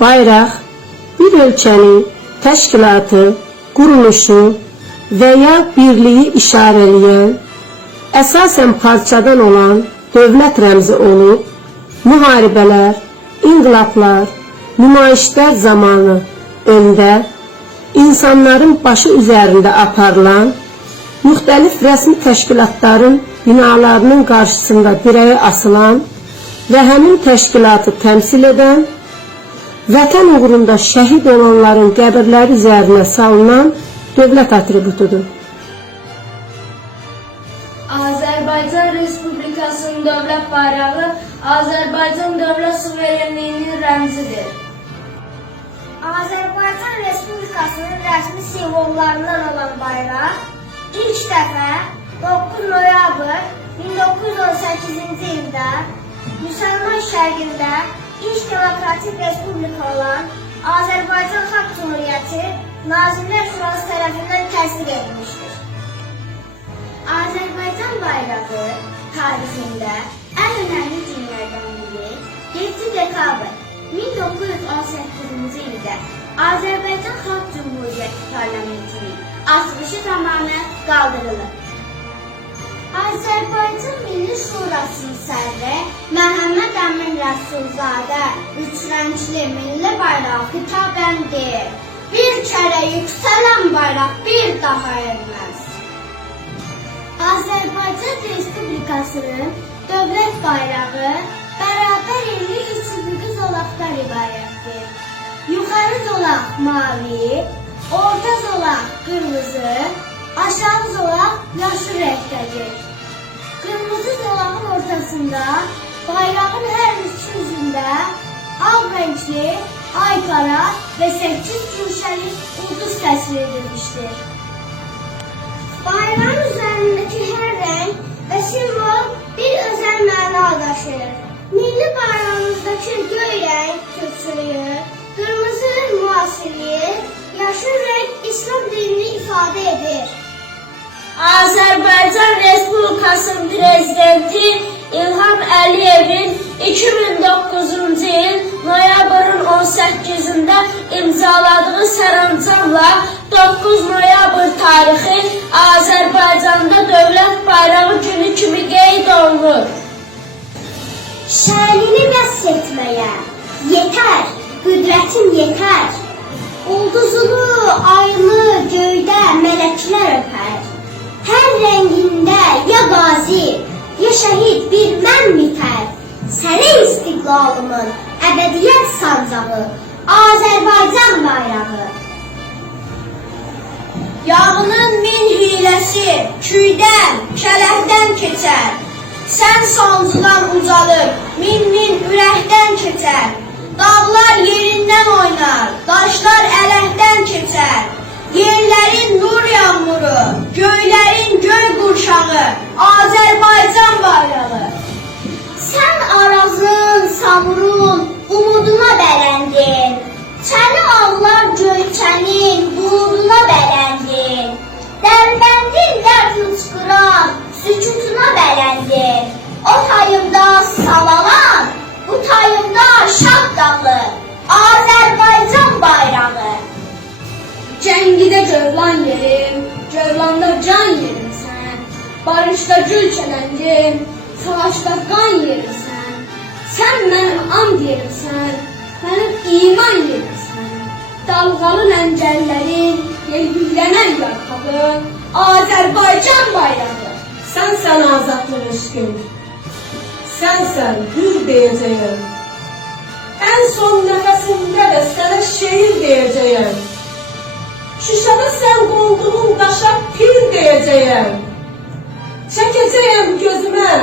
Bayraq bir ölkənin təşkilatı, quruluşu və ya birliyi işarələyən, əsasən parçadan olan dövlət rəmzi olub, müharibələr, inqilablar, nümayişlər zamanı öndə, insanların başı üzərində aparılan, müxtəlif rəsmi təşkilatların binalarının qarşısında dirəyə asılan və həmin təşkilatı təmsil edən, vətən uğrunda şəhid olanların qəbirləri üzərinə salınan dövlət atributudur. Azərbaycan Respublikasının dövlət bayrağı Azərbaycan dövlət suverenliyinin rəmzidir. Azərbaycan Respublikasının rəsmi simvollarından olan bayraq ilk dəfə 9 noyabr 1918-ci ildə Müsəlman şərqində ilk demokratik respublika olan Azərbaycan Xalq Cumhuriyyəti Nazirlər Şurası tərəfindən təsdiq edilmişdir. Azərbaycan bayrağı tarixində ən önəmli günlərdən biri 7 dekabr 1918-ci ildə Azərbaycan Xalq Cumhuriyyəti Parlamentinin açılışı zamanı qaldırılır. Azərbaycan Milli Şurasının sədri Məhəmməd Əmin Rəsulzadə üç rəngli milli bayrağı xitabən deyir: bir kərə yüksələn bayraq bir daha erməz. Azərbaycan Respublikasının dövlət bayrağı bərabər illi üç üfüqi zolaqdan ibarətdir. Yuxarı zolaq mavi, orta zolaq qırmızı, aşağı zolaq yaşıl rəngdədir. Qırmızı zolağın ortasında bayrağın hər üç yüzündə ağ rəngli, ay qara və 8 güşəli ulduz təsvir edilmişdir. Bayrağın üzərindəki hər rəng və simvol bir özəl məna daşıyır. Milli bayrağımızdakı göy rəng köçürüyü, qırmızı müasirliyi, yaşıl rəng İslam dinini ifadə edir. Azərbaycan Respublikasının Prezidenti İlham Əliyevin 2009-cu il noyabrın 18-də imzaladığı sərəncamla 9 noyabr tarixi Azərbaycanda dövlət bayrağı günü kimi qeyd olunur. Şənini vəsf etməyə yetər, qüdrətin yetər. Ulduzunu, ayını göydə mələklər öpər. Hər rəngində ya qazi, ya şəhid bir mən bitər. Sənə istiqlalımın əbədiyyət sancağı, Azərbaycan bayrağı. Yağının min hiləsi kürdən, kələkdən keçər. Sən sancıdan ucalır, min ürəkdən keçər. Dağlar yerindən oynar, daşlar ələkdən keçər. Yerlərin nur yağmuru, göylərin göy qurşağı, Azərbaycan bayrağı. Sən Arazın, Samurun umuduna bələndin. Çəni ağlar göyçənin buluduna bələndin. Dərbəndin dərd hıçqıran sükutuna bələndin. O tayımda salalan, bu tayımda şad dağlı, Azərbaycan bayrağı. Cəngidə cövlan yerim, cövlanda can yerim sən. Barışda gül çələngim, savaşda qan yerim sən. Sən mənim and yerim sən, mənim iman yerim sən. Dalğalı ləncərlərin, yelbillənən yarpağı, Azərbaycan bayrağı. Sənsən azadlıq eşqim, sənsən hür deyəcəyəm. Ən son nəfəsimdə də sənə şeir deyəcəyəm. Şuşada sən qolduğun daşa pir deyəcəyəm. Çəkəcəyəm gözümə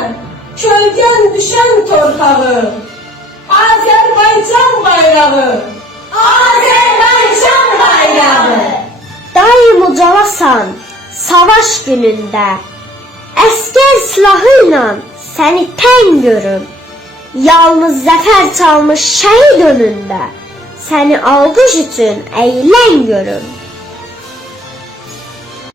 kölgən düşən torpağı, Azərbaycan bayrağı, Azərbaycan bayrağı. Daim ucalasan savaş günündə, əskər silahıyla səni tən görüm. Yalnız zəfər çalmış şəhid önündə, səni alqış üçün əyilən görüm.